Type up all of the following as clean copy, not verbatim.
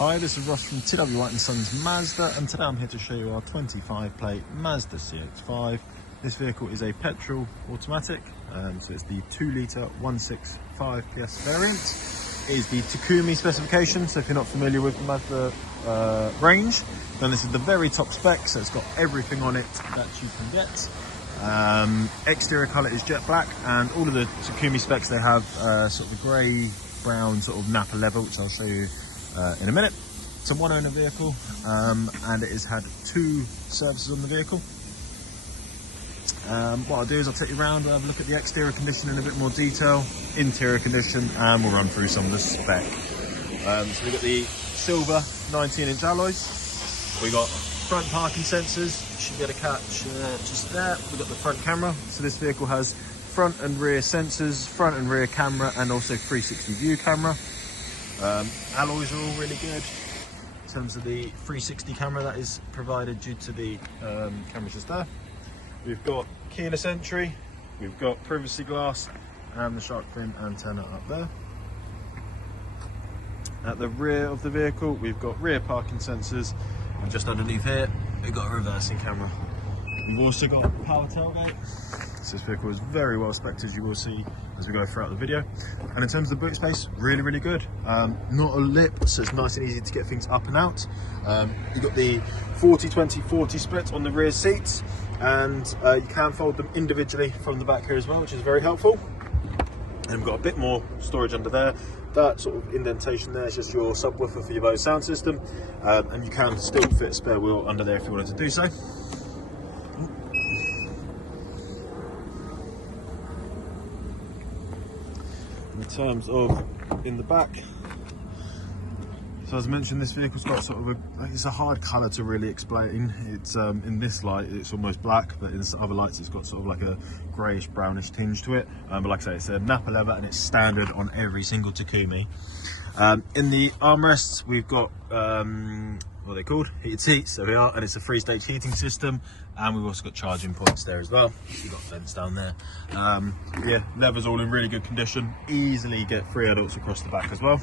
Hi, this is Ross from TW White & Sons Mazda, and today I'm here to show you our 25 plate Mazda CX-5. This vehicle is a petrol automatic, so it's the 2 litre 165 PS variant. It is the Takumi specification, so if you're not familiar with the Mazda range, then this is the very top spec, so it's got everything on it that you can get. Exterior colour is jet black, and all of the Takumi specs, they have sort of a grey brown sort of Nappa leather, which I'll show you in a minute. It's a one owner vehicle, and it has had 2 services on the vehicle. What I'll do is I'll take you around, we'll have a look at the exterior condition in a bit more detail, interior condition, and we'll run through some of the spec. So we've got the silver 19-inch alloys, we got front parking sensors, you should be able to catch just there. We've got the front camera, so this vehicle has front and rear sensors, front and rear camera, and also 360 view camera. Alloys are all really good. In terms of the 360 camera, that is provided due to the cameras just there. We've got keyless entry, we've got privacy glass, and the shark fin antenna up there. At the rear of the vehicle, we've got rear parking sensors, and just underneath here, we've got a reversing camera. We've also got power tailgate. So this vehicle is very well spec'd, as you will see as we go throughout the video. And in terms of the boot space, really, really good. Not a lip, so it's nice and easy to get things up and out. You've got the 40-20-40 split on the rear seats, and you can fold them individually from the back here as well, which is very helpful. And we've got a bit more storage under there. That sort of indentation there is just your subwoofer for your BOSE sound system, and you can still fit a spare wheel under there if you wanted to do so. In terms of in the back, so as I mentioned, this vehicle's got sort of it's a hard colour to really explain. It's in this light it's almost black, but in other lights it's got sort of like a greyish brownish tinge to it, but like I say, it's a Nappa leather and it's standard on every single Takumi. In the armrests we've got what are they called? Heated seats, there we are, and it's a 3-stage heating system, and we've also got charging points there as well. We've got vents down there. Yeah, leather's all in really good condition. Easily get 3 adults across the back as well.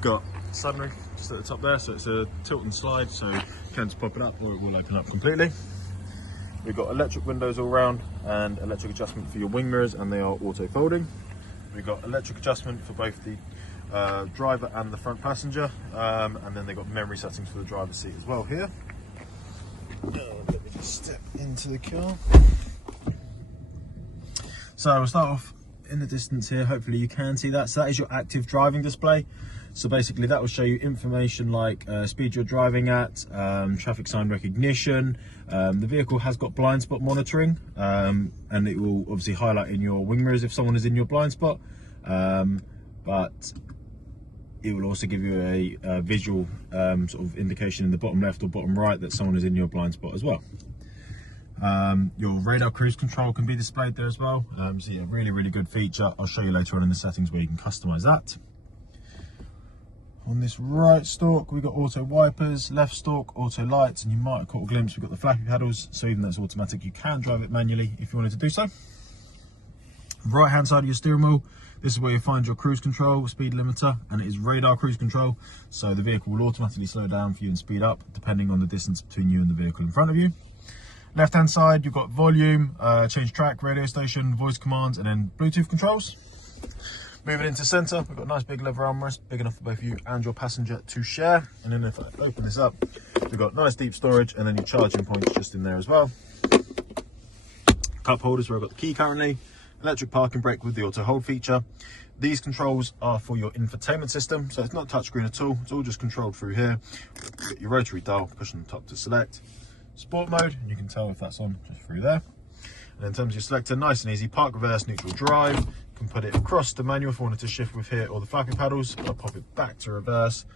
Got sunroof just at the top there, so it's a tilt and slide, so you can just pop it up or it will open up completely. We've got electric windows all round and electric adjustment for your wing mirrors, and they are auto folding. We've got electric adjustment for both the driver and the front passenger, and then they've got memory settings for the driver's seat as well here. Let me just step into the car. So we'll start off in the distance here, hopefully you can see that. So that is your active driving display. So basically that will show you information like speed you're driving at, traffic sign recognition. The vehicle has got blind spot monitoring, and it will obviously highlight in your wing mirrors if someone is in your blind spot, but it will also give you a visual sort of indication in the bottom left or bottom right that someone is in your blind spot as well. Your radar cruise control can be displayed there as well, so yeah, really, really good feature. I'll show you later on in the settings where you can customize that. On this right stalk, we've got auto wipers, left stalk, auto lights, and you might have caught a glimpse, we've got the flappy pedals, so even though it's automatic, you can drive it manually if you wanted to do so. Right hand side of your steering wheel, this is where you find your cruise control, speed limiter, and it is radar cruise control, so the vehicle will automatically slow down for you and speed up, depending on the distance between you and the vehicle in front of you. Left hand side, you've got volume, change track, radio station, voice commands, and then Bluetooth controls. Moving into centre, we've got a nice big leather armrest, big enough for both you and your passenger to share. And then if I open this up, we've got nice deep storage, and then your charging points just in there as well. Cup holders where I've got the key currently. Electric parking brake with the auto hold feature. These controls are for your infotainment system, so it's not touchscreen at all. It's all just controlled through here. You've got your rotary dial, push on the top to select. Sport mode, and you can tell if that's on just through there. And in terms of your selector, nice and easy, park, reverse, neutral, drive. You can put it across to manual if you wanted to shift with here or the flappy paddles. I'll pop it back to reverse,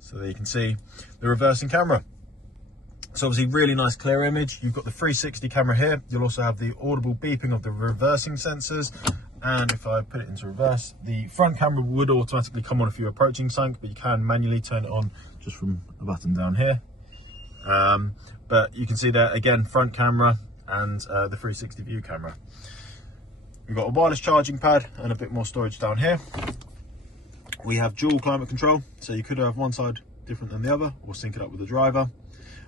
so there you can see the reversing camera. So obviously really nice clear image. You've got the 360 camera here. You'll also have the audible beeping of the reversing sensors. And if I put it into reverse, the front camera would automatically come on if you're approaching something, but you can manually turn it on just from a button down here. But you can see there again, front camera and the 360 view camera. We've got a wireless charging pad and a bit more storage down here. We have dual climate control, so you could have one side different than the other, or sync it up with the driver.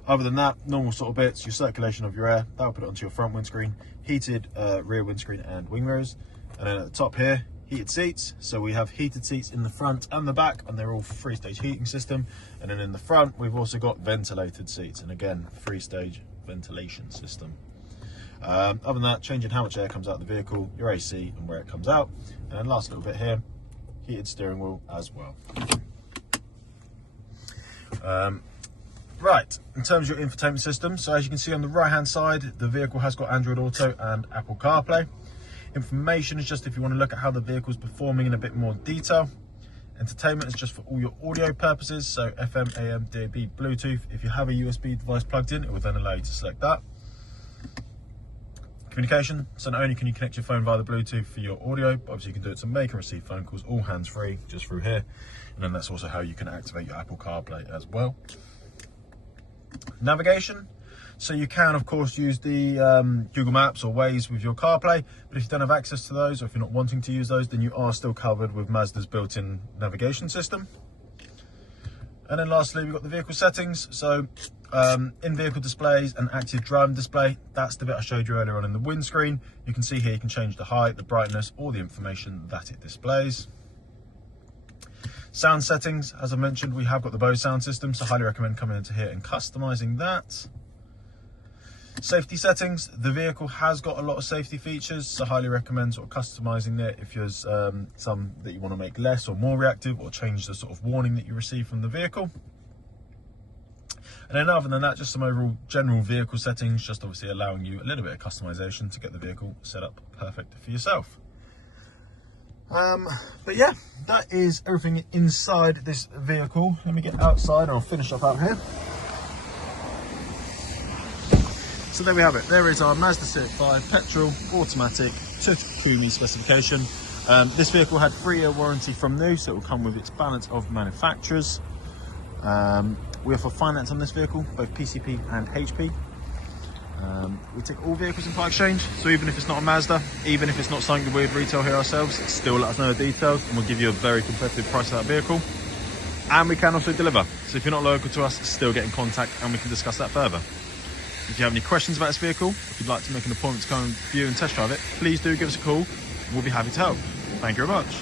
Other than that, normal sort of bits, your circulation of your air, that'll put it onto your front windscreen, heated rear windscreen and wing mirrors. And then at the top here, heated seats. So we have heated seats in the front and the back, and they're all 3-stage heating system. And then in the front, we've also got ventilated seats, and again, 3-stage ventilation system. Other than that, changing how much air comes out of the vehicle, your AC and where it comes out. And then last little bit here, heated steering wheel as well. Right, in terms of your infotainment system, so as you can see on the right hand side, the vehicle has got Android Auto and Apple CarPlay. Information is just if you want to look at how the vehicle is performing in a bit more detail. Entertainment is just for all your audio purposes, so FM, AM, DAB, Bluetooth. If you have a USB device plugged in, it will then allow you to select that. Communication, so not only can you connect your phone via the Bluetooth for your audio, but obviously you can do it to make and receive phone calls, all hands-free, just through here. And then that's also how you can activate your Apple CarPlay as well. Navigation, so you can of course use the Google Maps or Waze with your CarPlay, but if you don't have access to those, or if you're not wanting to use those, then you are still covered with Mazda's built-in navigation system. And then lastly, we've got the vehicle settings. So in-vehicle displays and active driving display, that's the bit I showed you earlier on in the windscreen. You can see here you can change the height, the brightness, or the information that it displays. Sound settings, as I mentioned, we have got the BOSE sound system, so highly recommend coming into here and customizing that. Safety settings, the vehicle has got a lot of safety features, so highly recommend sort of customizing that if there's some that you want to make less or more reactive, or change the sort of warning that you receive from the vehicle. And then other than that, just some overall general vehicle settings, just obviously allowing you a little bit of customization to get the vehicle set up perfect for yourself. But yeah, that is everything inside this vehicle. Let me get outside and I'll finish up out here. So there we have it. There is our Mazda CX-5 petrol automatic to Takumi specification. This vehicle had 3-year warranty from new, so it will come with its balance of manufacturers. We offer finance on this vehicle, both PCP and HP. We take all vehicles in part exchange, so even if it's not a Mazda, even if it's not something we'd retail here ourselves, still let us know the details and we'll give you a very competitive price for that vehicle. And we can also deliver, so if you're not local to us, still get in contact and we can discuss that further. If you have any questions about this vehicle, if you'd like to make an appointment to come and view and test drive it, please do give us a call. We'll be happy to help. Thank you very much.